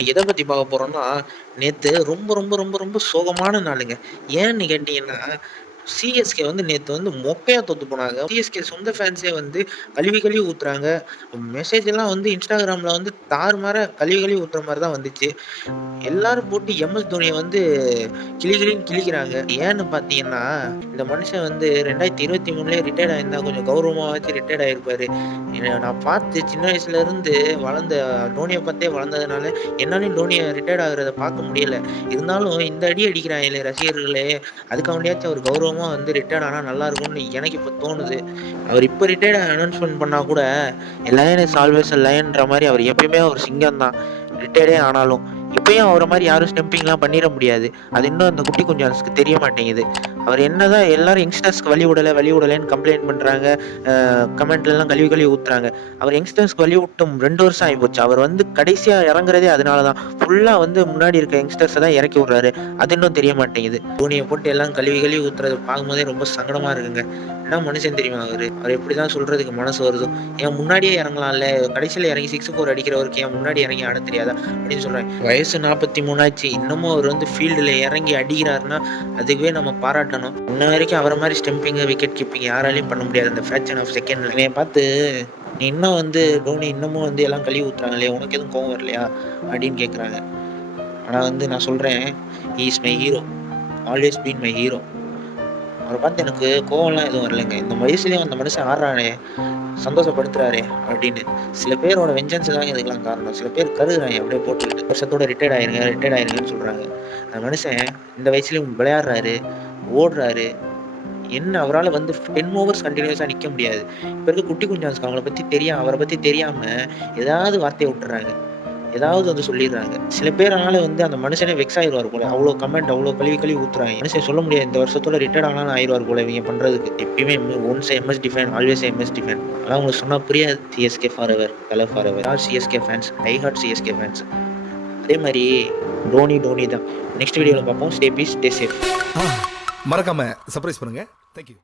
எத பத்தி பார்க்க போறோம்னா, நேத்து ரொம்ப ரொம்ப ரொம்ப ரொம்ப சோகமான நாளுங்க. ஏன்னு கேட்டீங்கன்னா, சிஎஸ்கே வந்து நேத்து வந்து மொக்கையா தோத்து போனாங்க. சிஎஸ்கே சொந்த ஃபேன்ஸே வந்து கழுவி கழுவி ஊத்துறாங்க. மெசேஜ் எல்லாம் வந்து Instagramல வந்து தாறுமாறா கழுவி கழுவி ஊத்துற மாரி தான் வந்துச்சு. எல்லாரும் போட்டு எம்எஸ் தோனிய வந்து கிளி கிளின்னு கிழிக்கிறாங்க. ஏன்னு பார்த்தீங்கன்னா, இந்த மனுஷன் வந்து 2023லயே ரிட்டயர்ட் ஆயிருந்தா கொஞ்சம் கௌரவமாவாச்சும் ரிட்டயர்ட் ஆயிருப்பாரு. நான் பார்த்து சின்ன வயசுலருந்து வளர்ந்த தோனிய பார்த்தே வளர்ந்ததுனால, என்னாலயும் தோனிய ரிட்டயர்ட் ஆகுறத பார்க்க முடியல. இருந்தாலும் இந்த அடி அடிக்கிறாங்களே ரசிகர்களே, அதுக்காண்டியாச்சும் அவர் கௌரவமா வந்து ரிட்டயர்ட் ஆனா நல்லாருக்கும்னு எனக்கு இப்ப தோணுது. அவர் இப்ப ரிட்டயர்ட் அனௌன்ஸ்மென்ட் பண்ணா கூட, லயன் இஸ் ஆல்வேஸ் எ லயன்ற மாரி அவர் எப்பயுமே ஒரு சிங்கம் தான். ரிட்டயர்டே ஆனாலும். இப்பயும் அவர மாரி யாரும் ஸ்டம்பிங்லாம் பண்ணிற முடியாது. அது இன்னும் அந்த குட்டி குஞ்சான்ஸ்க்கு தெரிய மாட்டேங்குது. அவர் என்னதான் எல்லாரும் யங்ஸ்டர்ஸ்க்கு வழி விடல, வழி விடலன்னு கம்ப்ளைண்ட் பண்றாங்க. கமெண்ட்லலாம் கழுவி கழுவி ஊத்துறாங்க. அவர் யங்ஸ்டர்ஸ்க்கு வழி விட்டும் 2 வருஷம் ஆயிப்போச்சு. அவர் வந்து கடைசியா இறங்குறதே அதனால தான். ஃபுல்லா வந்து முன்னாடி இருக்க யங்ஸ்டர்ஸ தான் இறக்கி விடுறாரு. அது இன்னும் தெரிய மாட்டேங்குது. தோனிய போட்டு எல்லாம் கழுவி கழுவி ஊத்துறத பார்க்கும்போதே ரொம்ப சங்கடமா இருக்குங்க. என்ன மனுஷன் தெரியுமா அவரு? அவர் எப்படிதான் சொல்றதுக்கு மனசு வருதோ? ஏன் முன்னாடியே இறங்கலாம்ல? கடைசியில இறங்கி 6, 4 அடிக்கிறவருக்கு ஏன் முன்னாடி இறங்கி ஆட தெரியாதா? அப்படின்னு சொல்றேன். வயசு 43 ஆச்சு. இன்னமும் அவர் வந்து ஃபீல்டுல இறங்கி அடிக்கிறாருன்னா, அதுவே நம்ம பாராட்டணும். இன்ன வரைக்கும் அவர மாரி ஸ்டம்பிங், விக்கெட் கீப்பிங் யாராலயும் பண்ண முடியாது. அந்த ஃபிராக்ஷன் ஆஃப் செகண்ட்ல. என்னைய பார்த்து, "நீ இன்னும் வந்து டோனி இன்னமும் வந்து எல்லாம் கழுவி ஊத்துறாங்களே, உனக்கு எதுவும் கோவம் வரலையா?" அப்படின்னு கேட்குறாங்க. ஆனா வந்து நான் சொல்றேன், "he is my hero. Always been my hero." அவர பார்த்து எனக்கு கோவம்லாம் எதுவும் வரலங்க. இந்த வயசுலயும் அந்த மனுஷன் ஆடுறானே, சந்தோஷப்படுத்துறாரே அப்படின்னு. சில பேரோட வெஞ்சன்ஸ் தாங்க இதுக்கெல்லாம் காரணம். சில பேர் கருதுறாய்ங்க அப்படியே போட்டுக்கிட்டு. வருஷத்தோட ரிட்டயர்ட் ஆயிருங்க, ரிட்டயர்ட் ஆயிருங்கன்னு சொல்றாங்க. அந்த மனுஷன் இந்த வயசுலயும் விளையாடுறாரு, ஓடுறாரு. என்ன அவரால வந்து 10 ஓவர்ஸ் கன்டினியூஸா நிக்க முடியாது. இப்ப இருக்க குட்டி குஞ்சான்ஸ்க்கு அவர பத்தி தெரியாம ஏதாவது வார்த்தைய விட்டுர்றாங்க. ஏதாவது வந்து சொல்லிர்றாங்க. சில பேரால வந்து அந்த மனுஷனே வெக்ஸ் ஆயிருவாரு போல. அவ்ளோ கமெண்ட் அவ்ளோ கழுவி கழுவி ஊத்துறாய்ங்க. மனுஷன் சொல்ல முடியாது இந்த வருஷத்தோட ரிட்டயர்ட் ஆனாலும் ஆயிருவாரு போல இவங்க பண்றதுக்கு. எப்பயுமே once MS defend always MS defend. அதெல்லாம் உங்களுக்கு சொன்னா புரியாது. CSK forever, colour forever. All CSK fans, die hard CSK fans. அதே மாரி டோனி தான். நெக்ஸ்ட் வீடியோல பார்ப்போம். Stay peace, stay safe. மறக்காம சர்ப்ரைஸ் பண்ணுங்க. தேங்க்யூ.